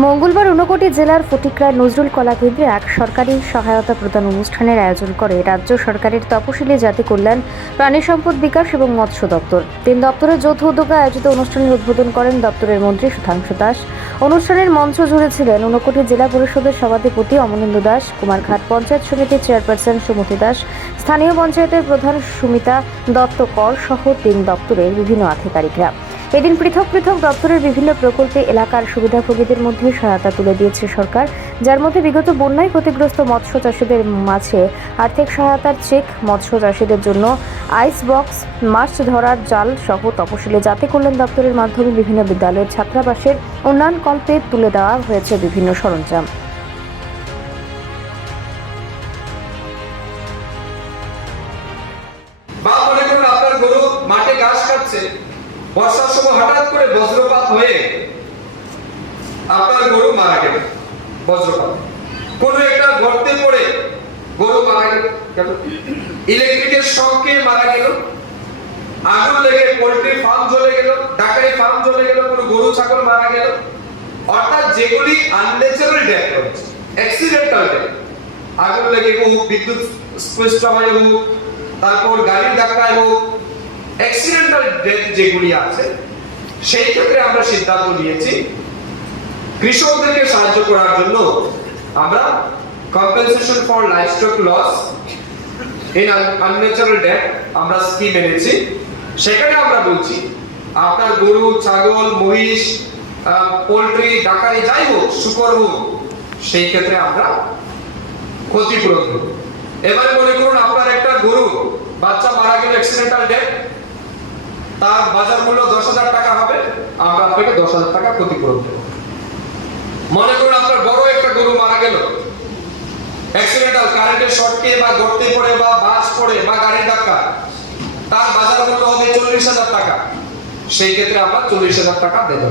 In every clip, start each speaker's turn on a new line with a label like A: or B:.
A: মঙ্গলবার ঊনকোটি জেলার ফটিকরায় নজরুল কলা কেন্দ্রে এক সরকারি সহায়তা প্রদান অনুষ্ঠানের আয়োজন করে রাজ্য সরকারের তপশিলি জাতি কল্যাণ, প্রাণী সম্পদ বিকাশ এবং মৎস্য দপ্তর। তিন দপ্তরের যৌথ উদ্যোগে আয়োজিত অনুষ্ঠানের উদ্বোধন করেন দপ্তরের মন্ত্রী সুধাংশু দাস। অনুষ্ঠানের মঞ্চ জুড়ে ছিলেন ঊনকোটি জেলা পরিষদের সভাধিপতি অমনেন্দু দাস, কুমারঘাট পঞ্চায়েত সমিতির চেয়ারপারসন সুমতি দাস, স্থানীয় পঞ্চায়েতের প্রধান সুমিতা দত্ত কর সহ তিন দপ্তরের বিভিন্ন আধিকারিকরা। এদিন পৃথক পৃথক দপ্তরের বিভিন্ন প্রকল্পে এলাকার সুবিধাভোগীদের মধ্যে সহায়তা তুলে দিয়েছে সরকার, যার মধ্যে বিগত বন্যায় ক্ষতিগ্রস্ত মৎস্য চাষীদের মাঝে আর্থিক সহায়তার চেক মৎস্য চাষীদের জন্য আইস বক্স, মাছ ধরার জাল সহ তপশিলি জাতি কল্যাণ দপ্তরের মাধ্যমে বিভিন্ন বিদ্যালয়ের ছাত্রাবাসের উন্নয়ন কল্পে তুলে দেওয়া হয়েছে বিভিন্ন সরঞ্জাম।
B: আপনার গরু মাঠে ঘাস খাচ্ছে। বর্ষার সময় হঠাৎ করে বজ্রপাত হয়ে আপনার গরু মারা গেল, বজ্রপাত। কোন একটা গর্তে পড়ে গরু মারা গেল। ইলেকট্রিকের শকে মারা গেল, আগুন লেগে পোল্ট্রি ফার্ম জ্বলে গেল ডাকারি ফার্ম জ্বলে গেল, কোনো গরু ছাগল মারা গেল। অর্থাৎ যেগুলি আনন্যাচারাল ডেথ হচ্ছে অ্যাক্সিডেন্টাল ডেথ আগুন লেগে হোক, বিদ্যুৎ স্পৃষ্ট হোক, তারপর গাড়ির ধাক্কায় হোক অ্যাক্সিডেন্টাল ডেথ যেগুলি আছে, সেই ক্ষেত্রে আমরা সিদ্ধান্ত নিয়েছি কৃষকদেরকে সাহায্য করার জন্য আমরা compensation for livestock loss in unnatural death আমরা স্কিম এনেছি। সেখানে আমরা বলছি, আপনার গরু, ছাগল, মহিষ পোলট্রি ডাকারি যাই হোক, শুকর হোক, সেই ক্ষেত্রে আমরা ক্ষতিপূরণ দেব। এবারে মনে করুন আপনার একটা গরু, বাচ্চা মারা গেল অ্যাক্সিডেন্টাল ডেথ তার বাজার মূল্য দশ হাজার টাকা হবে, আমরা আপনাকে দশ হাজার টাকা ক্ষতিপূরণ দেব। মনে করুন আপনার বড় একটা গরু মারা গেল। অ্যাক্সিডেন্টাল কারেন্টের শর্ট খেয়ে বা গর্তে পড়ে বা বাস পড়ে বা গাড়ির ধাক্কা, তার বাজার মূল্য হবে চল্লিশ হাজার টাকা। সেই ক্ষেত্রে আমরা চল্লিশ হাজার টাকা দেব।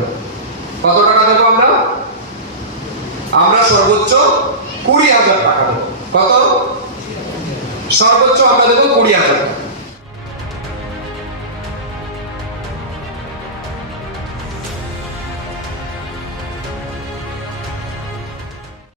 B: কত টাকা দেবো আমরা? আমরা সর্বোচ্চ কুড়ি হাজার টাকা দেবো। কত? সর্বোচ্চ আমরা দেবো কুড়ি হাজার টাকা।